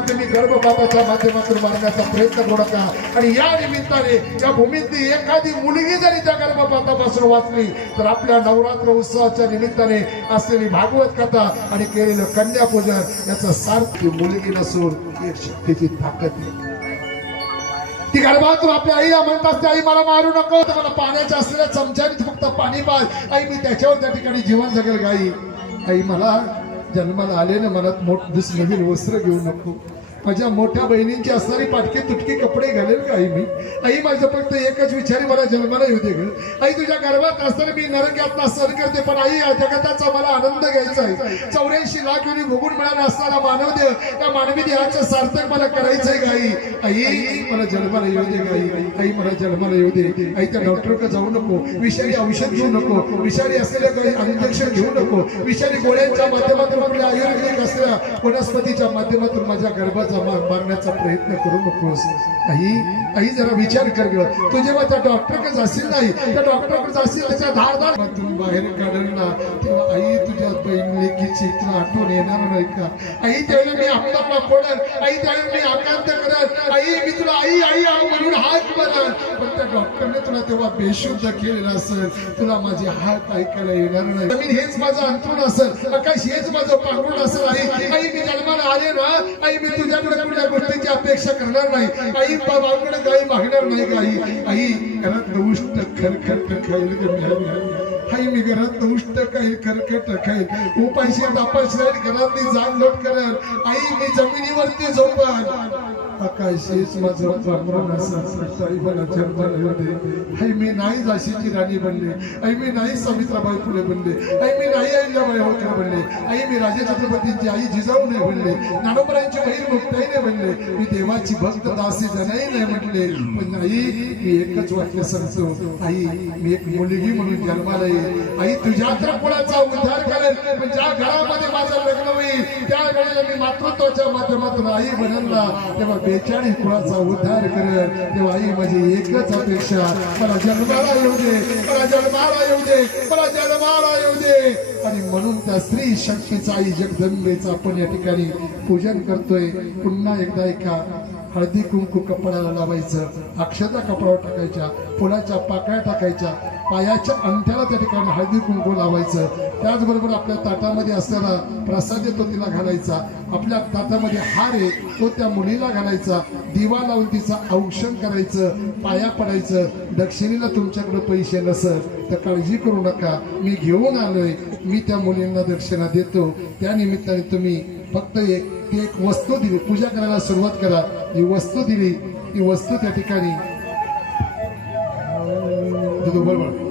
तुम्ही गर्भपाताच्या माध्यमातून मारण्याचा प्रयत्न करू नका. आणि या निमित्ताने या भूमीतली एखादी मुलगी जरी त्या गर्भपातापासून वाचली तर आपल्या नवरात्र उत्सवाच्या निमित्ताने असलेली भागवत कथा आणि केलेलं कन्यापूजन याचं सार्थ मुलगी नसून ती एक शक्तीची ताकद आहे. ती गर्भातून आपल्या आईला म्हणत असते आई मला मारू नको तर मला पाण्याच्या असलेल्या चमच्याने फक्त पाणी पाज. आई मी त्याच्यावर त्या ठिकाणी जीवन जगेल गाई. आई मला जन्माला आले ना मला मोठ दिस नवीन वस्त्र घेऊ नको. माझ्या मोठ्या बहिणींची असणारी पाटकी तुटकी कपडे घालेल का आई मी? आई माझं फक्त एकच विचारी मला जन्माला येऊ दे ग. आई तुझ्या गर्भात असताना मी नरक यातना सहन करते पण आई या जगताचा मला आनंद घ्यायचा आहे. चौऱ्याऐंशी लाख योनी भोगून मिळाला असणारा मानव देव त्या मानवी देहाचं सार्थक मला करायचंय का आई? मला जन्माला येऊ दे गाई आई. मला जन्माला येऊ दे. आई त्या डॉक्टरकडे जाऊ नको. विषारी औषध घेऊ नको. विषारी असलेल्या काही इंजेक्शन घेऊ नको. विषारी गोळ्यांच्या माध्यमातून आपल्या आयुर्वेदिक असलेल्या वनस्पतीच्या माध्यमातून माझ्या गर्भाचा मार मारण्याचा प्रयत्न करू नकोस. आई आई जरा विचार कर ग. तू जेव्हा त्या डॉक्टरकडे जाशील नाही त्या डॉक्टरकडे जाशील त्याच्या धारदार मधून बाहेर काढल ना तेव्हा आई तुझ्या बहीण लेखीची तुला आठवण येणार नाही का? आई त्यावेळी मी आपला पडल आई त्यावेळी मी आकांत करत. आई मी तुला आई आई आऊ म्हणून हात बनल पण त्या डॉक्टरने तुला तेव्हा बेशुद्ध केलेला असेल. तुला माझे हात ऐकायला येणार नाही. हेच माझं अंतरून असेल. आकाश हेच माझं पांघरून असेल. आई आई मी जन्माला आले ना आई मी तुझ्याकडे कुठल्या गोष्टीची अपेक्षा करणार नाही. आई बाबांकडे गाई मागणार नाही गाई आई? आई घरात उष्ट खरखट खाईल आई मी घरात उष्ट काही खरखट खाईल. उपाशी तापाशी घरात मी जाण करेल आई मी जमिनीवरती झोपल आकाशीच माझं पांघरून असं आई मला जन्माला आई मी नाही झाशीची राणी बनले आई मी नाही सावित्राबाई फुले बनले आई मी नाही अहिल्याबाई होळकर बनले आई मी राजे छत्रपतींची आई जिजाऊ नाही बनले नानोबरांची बहीण नाही बनले मी देवाची भक्त दासी जनाई नाही म्हटले पण आई मी एकच वाक्य सांगतो आई मी एक मुलगी म्हणून जन्माला येईल आई तुझ्या तर कुणाचा उद्धार करेल पण ज्या घरामध्ये माझं लग्न होईल त्या वेळेला मी मातृत्वाच्या माध्यमातून आई बनेल तेव्हा बेचाळीस कुळाचा उद्धार करेल तेव्हा आई माझी एकच अपेक्षा. मला जन्माला येऊ दे मला जन्माला येऊ दे मला जन्माला येऊ दे. आणि म्हणून त्या स्त्री शक्तीचा आई जगदंबेचा आपण या ठिकाणी पूजन करतोय. पुन्हा एकदा एका हळदी कुंकू कपड्याला लावायचं. अक्षता कपड्यावर टाकायच्या फुलाच्या पाकळ्या टाकायच्या. पायाच्या अंगठ्याला त्या ठिकाणी हळदी कुंकू लावायचं. त्याचबरोबर आपल्या ताटामध्ये असलेला प्रसाद येतो तो तिला घालायचा. आपल्या ताटामध्ये हार आहे तो त्या मुलीला घालायचा. दिवा लावून तिचं औक्षण करायचं पाया पडायचं. दक्षिणेला तुमच्याकडे पैसे नसत तर काळजी करू नका. मी घेऊन आलोय मी त्या मुलींना दक्षिणा देतो. त्या निमित्ताने तुम्ही फक्त एक ती एक वस्तू दिली. पूजा करायला सुरुवात करा. ही वस्तू दिली ती वस्तू त्या ठिकाणी Partido vuelvo